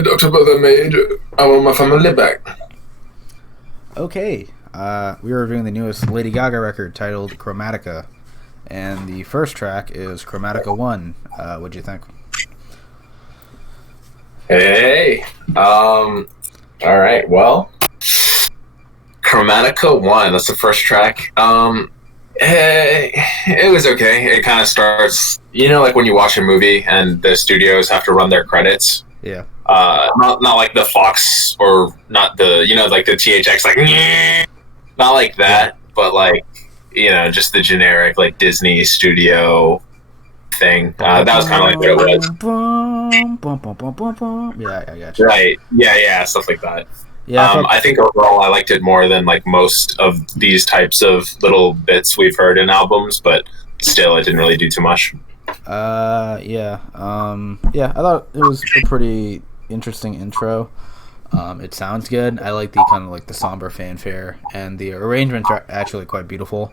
my daughter brother made. I want my family back. Okay, we are reviewing the newest Lady Gaga record titled Chromatica, and the first track is Chromatica 1. What'd you think? Hey. All right. Well, Chromatica 1. That's the first track. It was okay. It kind of starts, like when you watch a movie and the studios have to run their credits. Yeah. Not like the Fox or not the, like the THX, like, not like that, but like, just the generic, like Disney studio thing. That was kind of like what it was. Yeah, I got you. Right. Yeah, stuff like that. Yeah, I think overall I liked it more than like most of these types of little bits we've heard in albums, but still it didn't really do too much. Yeah, I thought it was a pretty interesting intro. It sounds good. I like the kind of like the somber fanfare, and the arrangements are actually quite beautiful,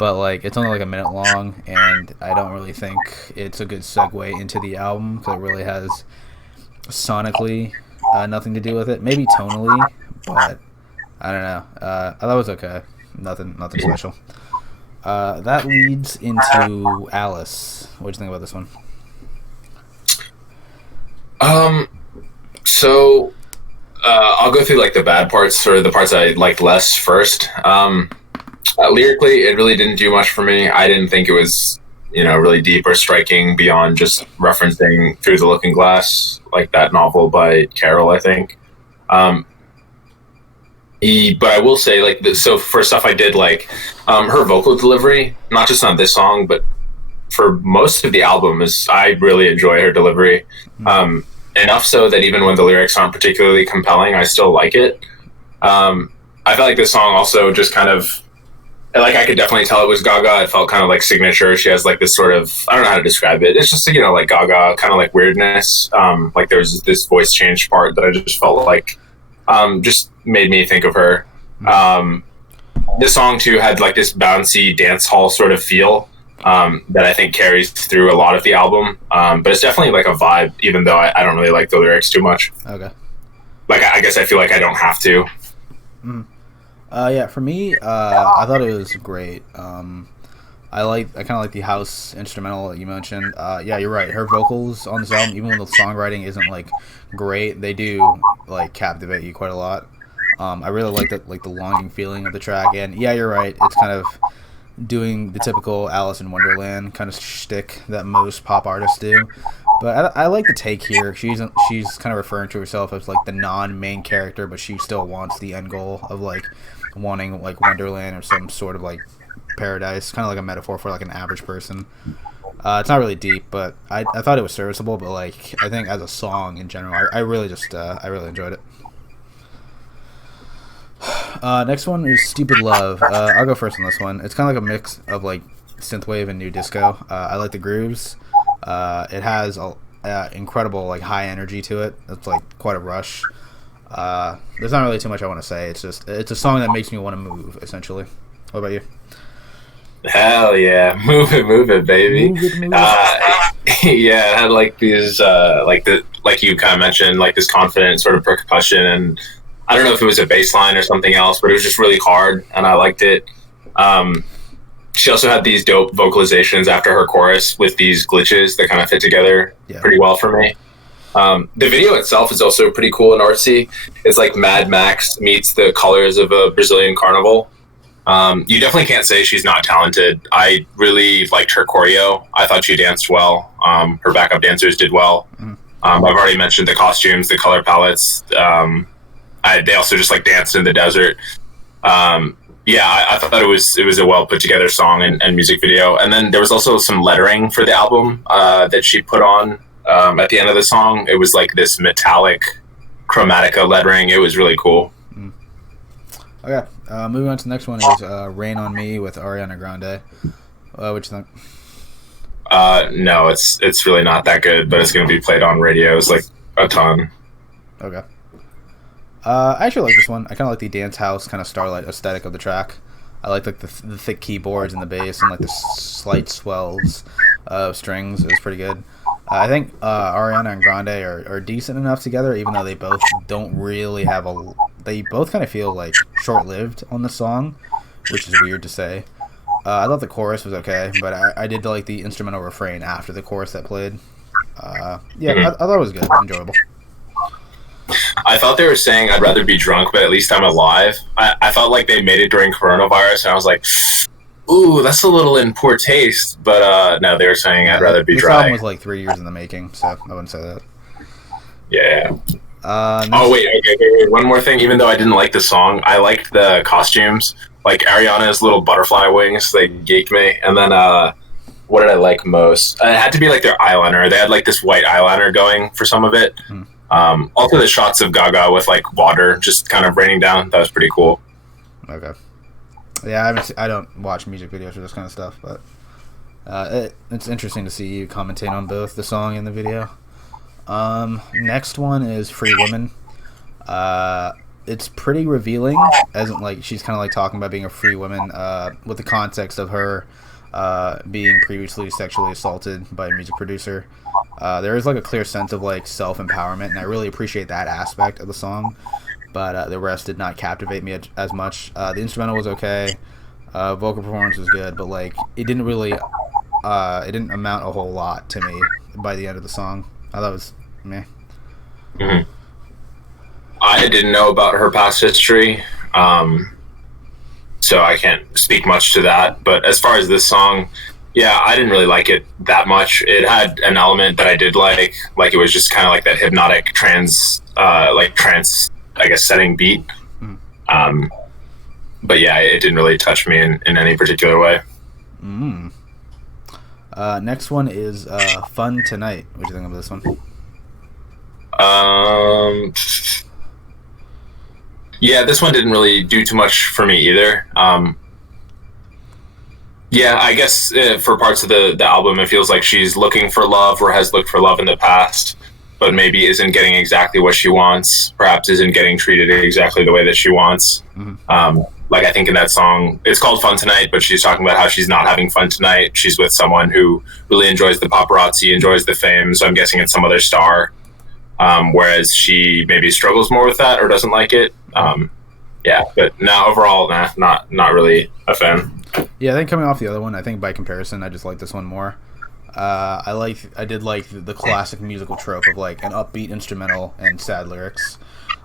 but like it's only like a minute long, and I don't really think it's a good segue into the album because it really has sonically nothing to do with it. Maybe tonally, but I don't know. I thought it was okay. Nothing special. That leads into Alice. What'd you think about this one? So I'll go through like the bad parts or the parts I liked less first. Lyrically, it really didn't do much for me. I didn't think it was, really deep or striking beyond just referencing Through the Looking Glass, like that novel by Carol, I think. But I will say, like, so for stuff I did like, her vocal delivery, not just on this song, but for most of the album, I really enjoy her delivery. Enough so that even when the lyrics aren't particularly compelling, I still like it. I felt like this song also just kind of, like, I could definitely tell it was Gaga. It felt kind of like signature. She has like this sort of, I don't know how to describe it. It's just, like Gaga, kind of like weirdness. Like there was this voice change part that I just felt like just made me think of her. This song too had like this bouncy dance hall sort of feel that I think carries through a lot of the album. But it's definitely like a vibe, even though I don't really like the lyrics too much. Okay. Like, I guess I feel like I don't have to. Yeah, for me, I thought it was great. I kind of like the house instrumental that you mentioned. Yeah, you're right. Her vocals on this album, even when the songwriting isn't like great, they do like captivate you quite a lot. I really like the longing feeling of the track, and yeah, you're right. It's kind of doing the typical Alice in Wonderland kind of shtick that most pop artists do. But I like the take here. She's kind of referring to herself as like the non-main character, but she still wants the end goal of like wanting like Wonderland or some sort of like paradise, kind of like a metaphor for like an average person. It's not really deep, but I thought it was serviceable. But like I think as a song in general, I really enjoyed it. Next one is Stupid Love. I'll go first on this one. It's kind of like a mix of like synthwave and new disco. I like the grooves. It has incredible like high energy to it. It's like quite a rush. There's not really too much I want to say. It's a song that makes me want to move, essentially. What about you? Hell yeah, move it, baby. Move it. Yeah, it had like these like you kind of mentioned, like this confident sort of percussion, and I don't know if it was a bass line or something else, but it was just really hard, and I liked it. She also had these dope vocalizations after her chorus with these glitches that kind of fit together pretty well for me. The video itself is also pretty cool and artsy. It's like Mad Max meets the colors of a Brazilian carnival. You definitely can't say she's not talented. I really liked her choreo. I thought she danced well. Her backup dancers did well. I've already mentioned the costumes, the color palettes. They also just like danced in the desert. I thought it was a well put together song and music video. And then there was also some lettering for the album that she put on at the end of the song. It was like this metallic Chromatica lettering. It was really cool. Okay, moving on to the next one is Rain on Me with Ariana Grande. What you think? No, it's really not that good, but it's going to be played on radios like a ton. Okay. I actually like this one. I kind of like the dance house kind of starlight aesthetic of the track. I like the thick keyboards and the bass and like the slight swells of strings. It was pretty good. I think Ariana and Grande are decent enough together, even though they both don't really have a. They both kind of feel like short-lived on the song, which is weird to say. I thought the chorus was okay, but I did like the instrumental refrain after the chorus that played. I thought it was good, enjoyable. I thought they were saying I'd rather be drunk, but at least I'm alive. I felt like they made it during coronavirus, and I was like, ooh, that's a little in poor taste. But no, they were saying I'd rather be dry. This album was like 3 years in the making, so I wouldn't say that. Yeah. Wait, one more thing. Even though I didn't like the song, I liked the costumes. Like Ariana's little butterfly wings, they geeked me. And then what did I like most? It had to be like their eyeliner. They had like this white eyeliner going for some of it. Also the shots of GaGa with like water just kind of raining down. That was pretty cool. Okay. Yeah, I don't watch music videos for this kind of stuff, but it's interesting to see you commentate on both the song and the video. Next one is Free Woman. It's pretty revealing, as in, like, she's kind of like talking about being a free woman with the context of her being previously sexually assaulted by a music producer. There is like a clear sense of like self-empowerment, and I really appreciate that aspect of the song, but the rest did not captivate me as much. The instrumental was okay, vocal performance was good, but like it didn't amount a whole lot to me by the end of the song. I thought it was meh. Mm-hmm. I didn't know about her past history, so I can't speak much to that. But as far as this song, yeah, I didn't really like it that much. It had an element that I did like it was just kind of like that hypnotic trance, I guess, setting beat. But yeah, it didn't really touch me in any particular way. Next one is Fun Tonight. What do you think of this one? Yeah, this one didn't really do too much for me either. Yeah, I guess for parts of the album, it feels like she's looking for love or has looked for love in the past, but maybe isn't getting exactly what she wants, perhaps isn't getting treated exactly the way that she wants. Like I think in that song, it's called Fun Tonight, but she's talking about how she's not having fun tonight. She's with someone who really enjoys the paparazzi, enjoys the fame, so I'm guessing it's some other star. Whereas she maybe struggles more with that or doesn't like it. Yeah, but now overall, not really a fan. Yeah, I think coming off the other one, I think by comparison, I just like this one more. I did like the classic musical trope of like an upbeat instrumental and sad lyrics.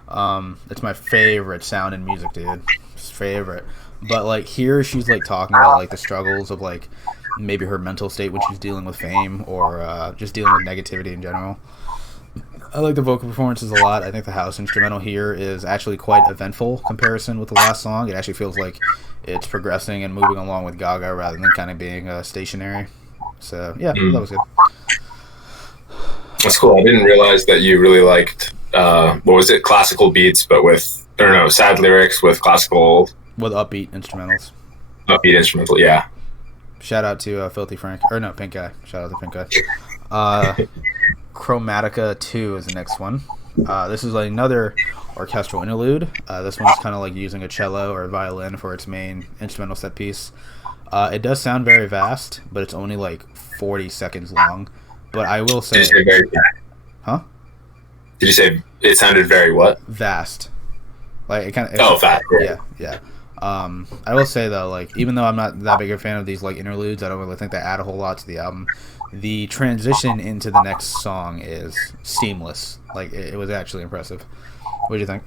It's my favorite sound in music, dude. Favorite. But like here, she's like talking about like the struggles of like maybe her mental state when she's dealing with fame or just dealing with negativity in general. I like the vocal performances a lot. I think the house instrumental here is actually quite eventful comparison with the last song. It actually feels like it's progressing and moving along with GaGa rather than kind of being stationary. So yeah, that was good. That's cool. I didn't realize that you really liked what was it, classical beats, but sad lyrics with classical with upbeat instrumentals. Upbeat instrumental, yeah. Shout out to Filthy Frank, or no, Pink Guy. Shout out to Pink Guy. Chromatica 2 is the next one. This is like another orchestral interlude. This one's kind of like using a cello or a violin for its main instrumental set piece. It does sound very vast, but it's only like 40 seconds long. But I will say... Did you say very vast? Huh? Did you say it sounded very what? Vast. Like it kind of... Oh, vast. Yeah. I will say though, like even though I'm not that big a fan of these like interludes, I don't really think they add a whole lot to the album. The transition into the next song is seamless. Like it was actually impressive. What do you think?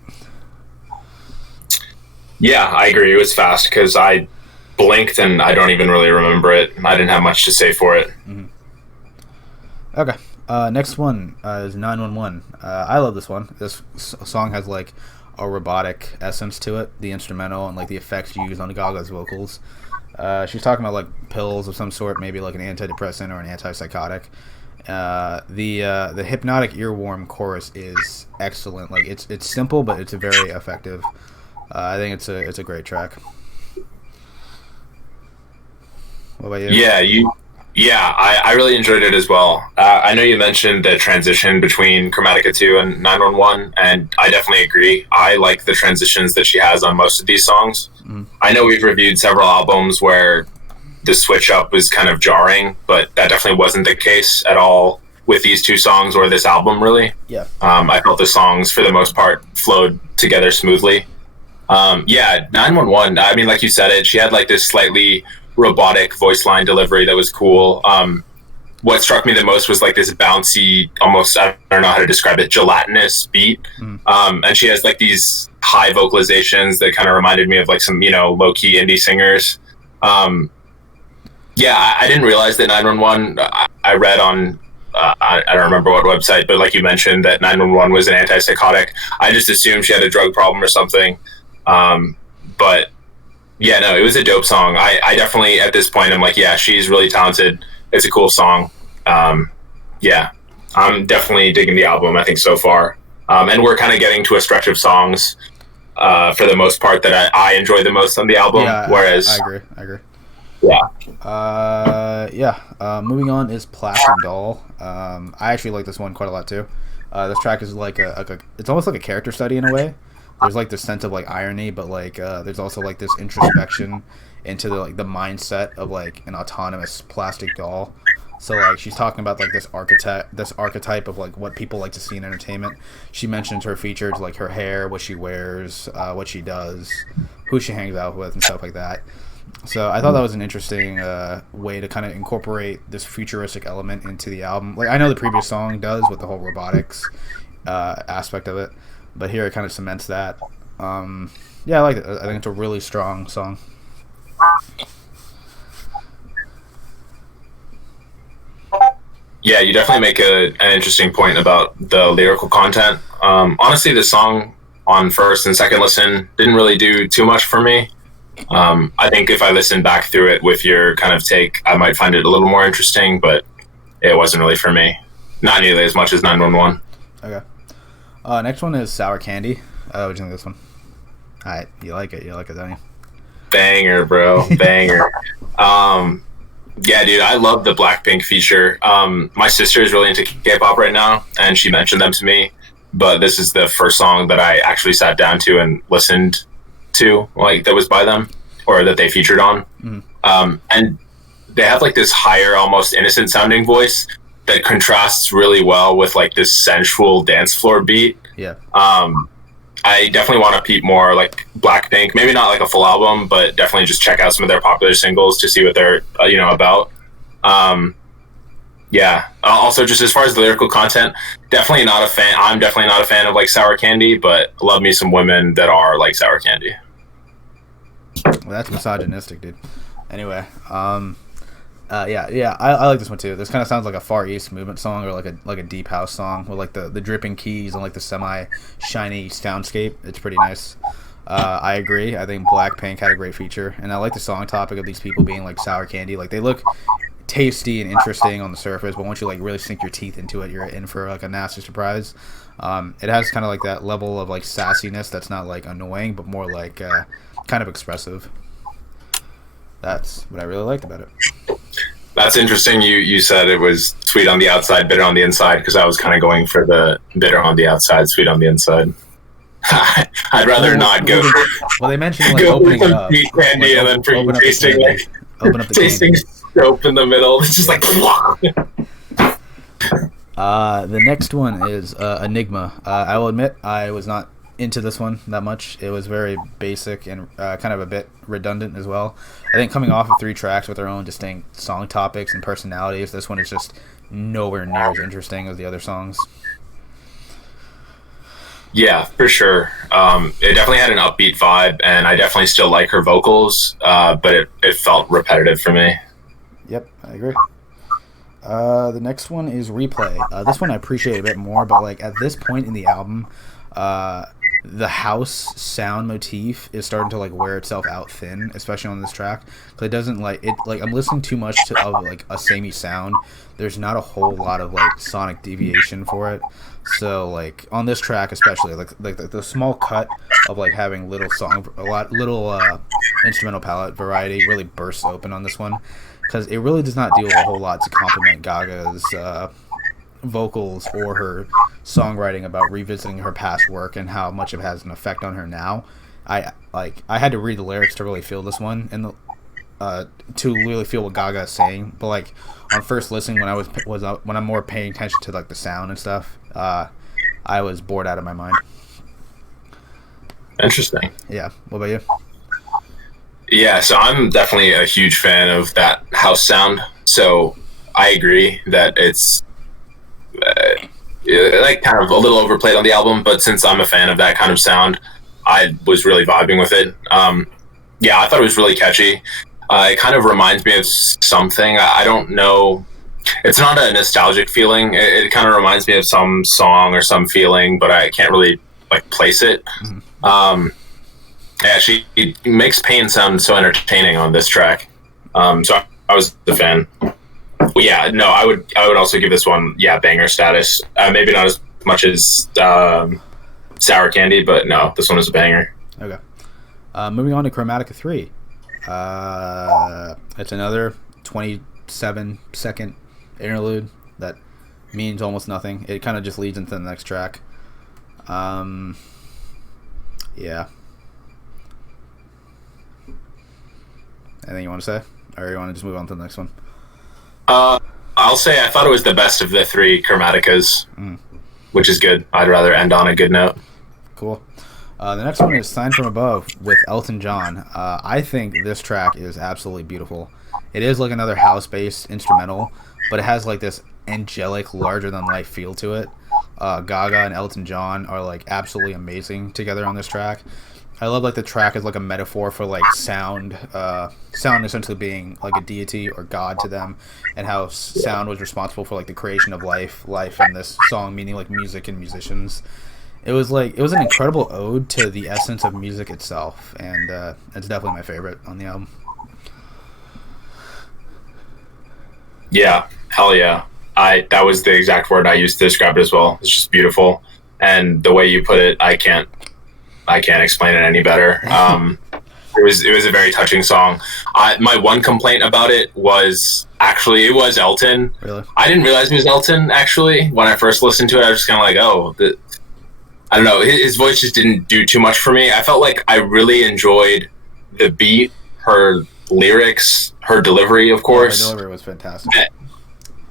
Yeah, I agree. It was fast because I blinked and I don't even really remember it. I didn't have much to say for it. Okay. Next one is 911. I love this one. This song has like a robotic essence to it, the instrumental and like the effects used on GaGa's vocals. She's talking about like pills of some sort, maybe like an antidepressant or an antipsychotic. The hypnotic earworm chorus is excellent. Like it's simple, but it's very effective. I think it's a great track. What about you? Yeah, I really enjoyed it as well. I know you mentioned the transition between Chromatica 2 and 911, and I definitely agree. I like the transitions that she has on most of these songs. I know we've reviewed several albums where the switch up was kind of jarring, but that definitely wasn't the case at all with these two songs or this album, really. Yeah. I felt the songs, for the most part, flowed together smoothly. 911, I mean, like you said it, she had like this slightly robotic voice line delivery that was cool. What struck me the most was like this bouncy, almost, I don't know how to describe it, gelatinous beat. And she has like these high vocalizations that kind of reminded me of like some, low-key indie singers. I didn't realize that 911, I read on, I don't remember what website, but like you mentioned, that 911 was an antipsychotic. I just assumed she had a drug problem or something. But yeah, no, it was a dope song. I definitely, at this point, I'm like, yeah, she's really talented. It's a cool song. I'm definitely digging the album, I think, so far. And we're kind of getting to a stretch of songs, for the most part, that I enjoy the most on the album. Yeah, whereas I agree. Yeah. Moving on is Plastic Doll. I actually like this one quite a lot too. This track is like it's almost like a character study in a way. There's like this sense of like irony, but like there's also like this introspection into the mindset of like an autonomous plastic doll. So like she's talking about like this archetype of like what people like to see in entertainment. She mentions her features like her hair, what she wears, what she does, who she hangs out with, and stuff like that. So I thought that was an interesting way to kind of incorporate this futuristic element into the album. Like I know the previous song does with the whole robotics aspect of it, but here it kind of cements that. I like it. I think it's a really strong song. Yeah, you definitely make an interesting point about the lyrical content. Honestly, the song on first and second listen didn't really do too much for me. I think if I listened back through it with your kind of take, I might find it a little more interesting, but it wasn't really for me. Not nearly as much as 911. Okay. Next one is Sour Candy. What do you think of this one? Alright, you like it, don't you? Banger, bro. Banger. Yeah, dude, I love the Blackpink feature. My sister is really into K-pop right now, and she mentioned them to me, but this is the first song that I actually sat down to and listened to, like, that was by them, or that they featured on. And they have like this higher, almost innocent sounding voice that contrasts really well with like this sensual dance floor beat. Yeah. I definitely want to peep more like Blackpink, maybe not like a full album, but definitely just check out some of their popular singles to see what they're about. Also, just as far as the lyrical content, definitely not a fan. I'm definitely not a fan of like Sour Candy, but love me some women that are like Sour Candy. Well, that's misogynistic, dude. Anyway, I like this one too. This kind of sounds like a Far East movement song, or like a deep house song with like the dripping keys and like the semi shiny soundscape. It's pretty nice. I agree. I think Blackpink had a great feature, and I like the song topic of these people being like sour candy. Like they look tasty and interesting on the surface, but once you like really sink your teeth into it, you're in for like a nasty surprise. It has kind of like that level of like sassiness that's not like annoying, but more like kind of expressive. That's what I really liked about it. That's interesting. You said it was sweet on the outside, bitter on the inside, because I was kind of going for the bitter on the outside, sweet on the inside. I'd rather not go. Well, they mentioned like opening it up, sweet candy, like, and then tasting like open up the tasting soap in the middle. It's just like. The next one is Enigma. I will admit I was not into this one that much. It was very basic and kind of a bit redundant as well. I think coming off of 3 tracks with their own distinct song topics and personalities, this one is just nowhere near as interesting as the other songs. Yeah, for sure. It definitely had an upbeat vibe, and I definitely still like her vocals, but it felt repetitive for me. Yep, I agree. The next one is Replay. This one I appreciate a bit more, but like at this point in the album, the house sound motif is starting to like wear itself out thin, especially on this track. Because it doesn't like it. Like I'm listening too much of like a samey sound. There's not a whole lot of like sonic deviation for it. So like on this track especially, like the small cut of like having little instrumental palette variety really bursts open on this one, because it really does not do a whole lot to complement GaGa's vocals or her songwriting about revisiting her past work and how much it has an effect on her now. I had to read the lyrics to really feel this one, and to really feel what GaGa is saying. But like on first listen, when when I'm more paying attention to like the sound and stuff, I was bored out of my mind. Interesting. Yeah. What about you? Yeah, so I'm definitely a huge fan of that house sound. So I agree that it's like kind of a little overplayed on the album, but since I'm a fan of that kind of sound, I was really vibing with it. Yeah, I thought it was really catchy. It kind of reminds me of something. I don't know. It's not a nostalgic feeling. It kind of reminds me of some song or some feeling, but I can't really like place it. Mm-hmm. Yeah, she makes pain sound so entertaining on this track. So I was a fan. Well, yeah, no, I would also give this one, banger status. Maybe not as much as Sour Candy, but no, this one is a banger. Okay. Moving on to Chromatica 3. It's another 27-second interlude that means almost nothing. It kind of just leads into the next track. Yeah. Anything you want to say? Or you want to just move on to the next one? I'll say I thought it was the best of the three Chromaticas, which is good. I'd rather end on a good note. Cool. The next one is "Sign from Above" with Elton John. I think this track is absolutely beautiful. It is like another house-based instrumental, but it has like this angelic, larger-than-life feel to it. GaGa and Elton John are like absolutely amazing together on this track. I love like the track is like a metaphor for like sound essentially being like a deity or god to them, and how sound was responsible for like the creation of life in this song, meaning like music and musicians. It was an incredible ode to the essence of music itself, and it's definitely my favorite on the album. Yeah, hell yeah. That was the exact word I used to describe it as well. It's just beautiful, and the way you put it, I can't explain it any better. It was a very touching song. My one complaint about it was actually it was Elton. Really? I didn't realize it was Elton actually when I first listened to it. I was just kind of like, I don't know. His voice just didn't do too much for me. I felt like I really enjoyed the beat, her lyrics, her delivery, of course. Her delivery was fantastic.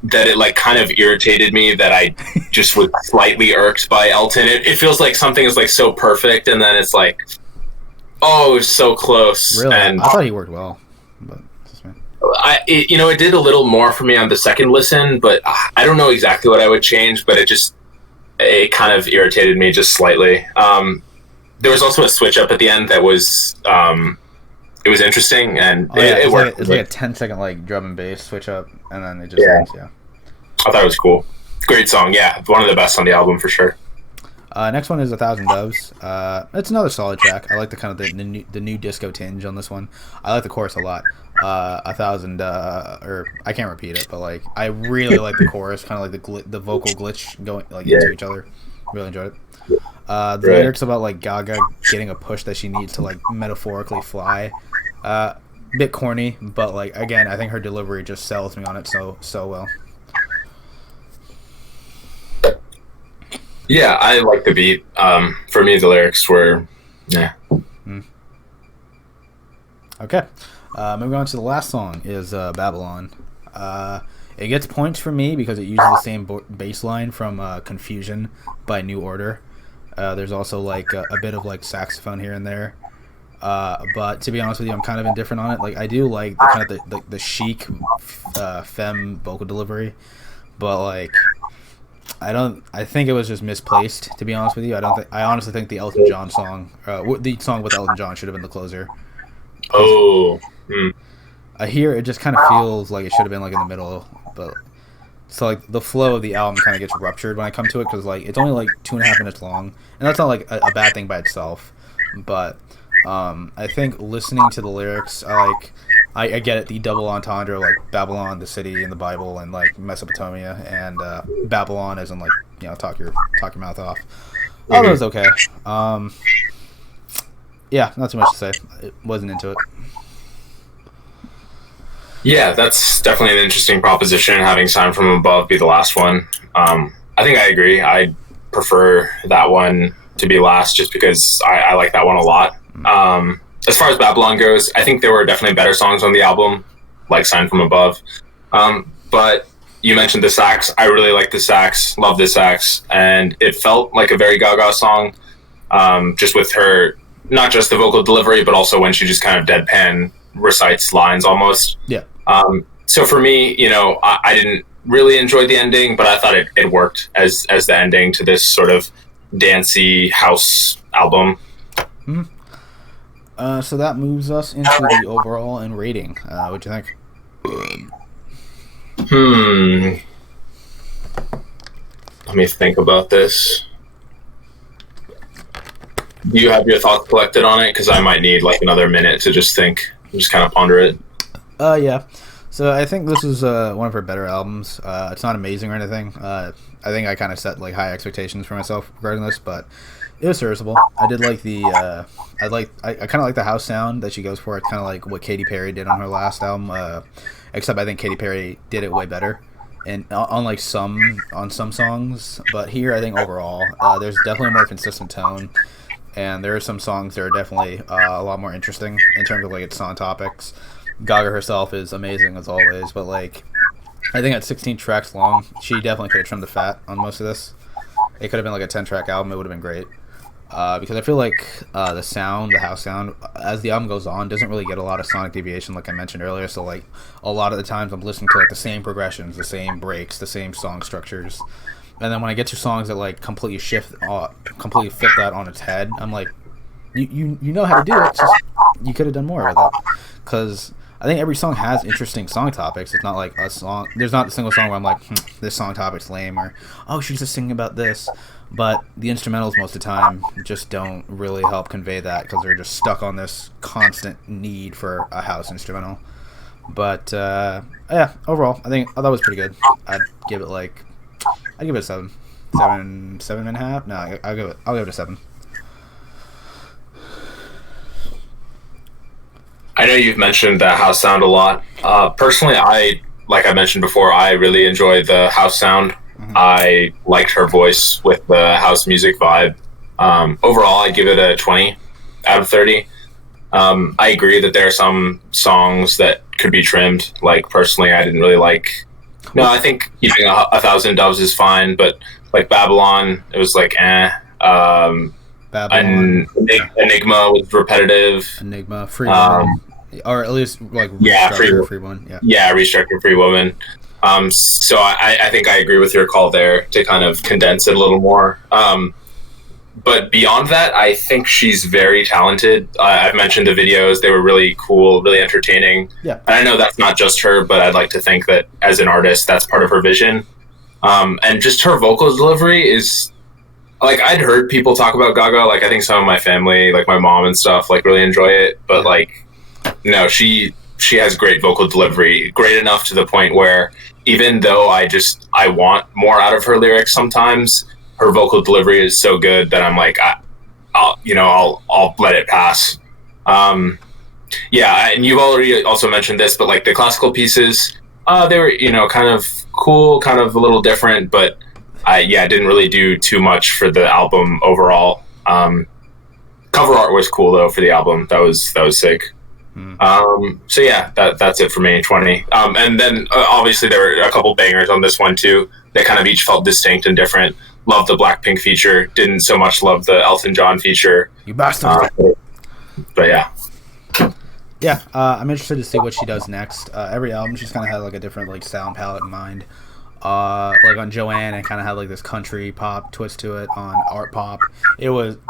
That it like kind of irritated me that I just was slightly irked by Elton. It feels like something is like so perfect, and then it's like, oh, it's so close. Really? And I thought he worked well, but it did a little more for me on the second listen, but I don't know exactly what I would change, but it kind of irritated me just slightly. There was also a switch up at the end that was it was interesting, and it worked. It's like a 10-second like drum and bass switch up, and then it just ends, I thought it was cool. Great song, yeah. One of the best on the album for sure. Next one is 1,000 Doves. It's another solid track. I like the kind of the new disco tinge on this one. I like the chorus a lot. 1,000 or I can't repeat it, but like I really like the chorus, kind of like the vocal glitch going like into each other. Really enjoyed it. The lyrics about like GaGa getting a push that she needs to like metaphorically fly. Bit corny, but like again, I think her delivery just sells me on it so well. Yeah, I like the beat. For me, the lyrics were, Okay. Moving on to the last song is Babylon. It gets points for me because it uses the same bass line from Confusion by New Order. There's also like a bit of like saxophone here and there. But to be honest with you, I'm kind of indifferent on it. Like I do like the kind of the chic femme vocal delivery, but like I think it was just misplaced, to be honest with you. I honestly think the Elton John song, the song with Elton John should have been the closer. Oh. Here it just kind of feels like it should have been like in the middle, but so like the flow of the album kind of gets ruptured when I come to it, because like it's only like 2.5 minutes long, and that's not like a bad thing by itself, but I think listening to the lyrics, I get it, the double entendre, like Babylon, the city in the Bible, and like Mesopotamia, and Babylon as in like, you know, talk your mouth off. All those okay. Yeah, not too much to say. It wasn't into it. Yeah, that's definitely an interesting proposition, having Sign from Above be the last one. I think I agree. I prefer that one to be last just because I like that one a lot. as far as Babylon goes, I think there were definitely better songs on the album, like Sign from Above. But you mentioned the sax. I really like the sax, love the sax, and it felt like a very GaGa song, just with her, not just the vocal delivery, but also when she just kind of deadpan recites lines almost. Yeah. So for me, I didn't really enjoy the ending, but I thought it worked as the ending to this sort of dancey house album. So that moves us into the overall and rating. What'd you think? Let me think about this. Do you have your thoughts collected on it? Because I might need like another minute to just think, just kind of ponder it. Yeah. So I think this is one of her better albums. It's not amazing or anything. I think I kind of set like high expectations for myself regarding this, but it was serviceable. I did like the I kind of like the house sound that she goes for. It's kind of like what Katy Perry did on her last album, except I think Katy Perry did it way better, and on some songs. But here, I think overall, there's definitely a more consistent tone, and there are some songs that are definitely a lot more interesting in terms of like its song topics. GaGa herself is amazing as always, but like I think at 16 tracks long, she definitely could have trimmed the fat on most of this. It could have been like a 10-track album. It would have been great. Because I feel like the house sound, as the album goes on, doesn't really get a lot of sonic deviation, like I mentioned earlier. So, like, a lot of the times I'm listening to, like, the same progressions, the same breaks, the same song structures. And then when I get to songs that, like, completely flip that on its head, I'm like, you know how to do it, just you could have done more with it. Because I think every song has interesting song topics. It's not like a song, there's not a single song where I'm like, this song topic's lame, or, oh, she's just singing about this. But the instrumentals most of the time just don't really help convey that because they're just stuck on this constant need for a house instrumental. But yeah, overall, I thought it was pretty good. I'd give it a 7, 7.5. No, I'll give it a 7. I know you've mentioned the house sound a lot. Personally, like I mentioned before, I really enjoy the house sound. I liked her voice with the house music vibe. Overall, I give it a 20 out of 30. I agree that there are some songs that could be trimmed. Like, personally, I didn't really like... No, I think keeping a Thousand Doves is fine, but, like, Babylon, it was like, Babylon. Enigma was repetitive. Enigma, Free Woman. Or at least, like, Free Woman. Yeah, Restructured Free Woman. So I think I agree with your call there to kind of condense it a little more. But beyond that, I think she's very talented. I've mentioned the videos. They were really cool, really entertaining. Yeah. And I know that's not just her, but I'd like to think that as an artist, that's part of her vision. And just her vocal delivery is... Like, I'd heard people talk about GaGa. Like, I think some of my family, like my mom and stuff, like, really enjoy it. But, like, no, she has great vocal delivery. Great enough to the point where even though I want more out of her lyrics sometimes, her vocal delivery is so good that I'm like, I'll let it pass. Yeah, and you've already also mentioned this, but like the classical pieces, they were, kind of cool, kind of a little different, but I didn't really do too much for the album overall. Cover art was cool though for the album. That was sick. So yeah, that's it for me. 20. And then obviously there were a couple bangers on this one too. They kind of each felt distinct and different. Loved the Blackpink feature. Didn't so much love the Elton John feature. You bastard. But yeah. Yeah, I'm interested to see what she does next. Every album she's kind of had like a different like sound palette in mind. Like on Joanne, it kind of had like this country pop twist to it. On Art Pop,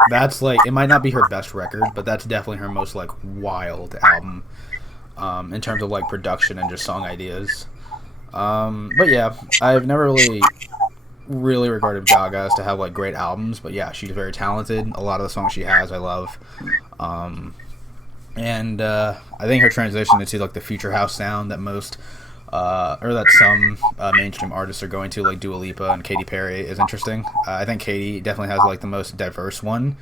that's like, it might not be her best record, but that's definitely her most like wild album in terms of like production and just song ideas. But yeah, I've never really regarded GaGa as to have like great albums, but yeah, she's very talented. A lot of the songs she has I love. And I think her transition into like the future house sound that some mainstream artists are going to, like Dua Lipa and Katy Perry, is interesting. I think Katy definitely has like the most diverse one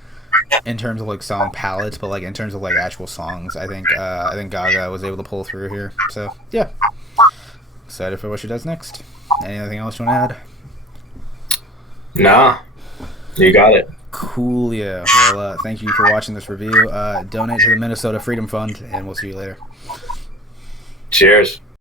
in terms of like song palettes, but like in terms of like actual songs, I think GaGa was able to pull through here. So yeah, excited for what she does next. Anything else you want to add? Nah, you got it. Cool, yeah. Well, thank you for watching this review. Donate to the Minnesota Freedom Fund, and we'll see you later. Cheers.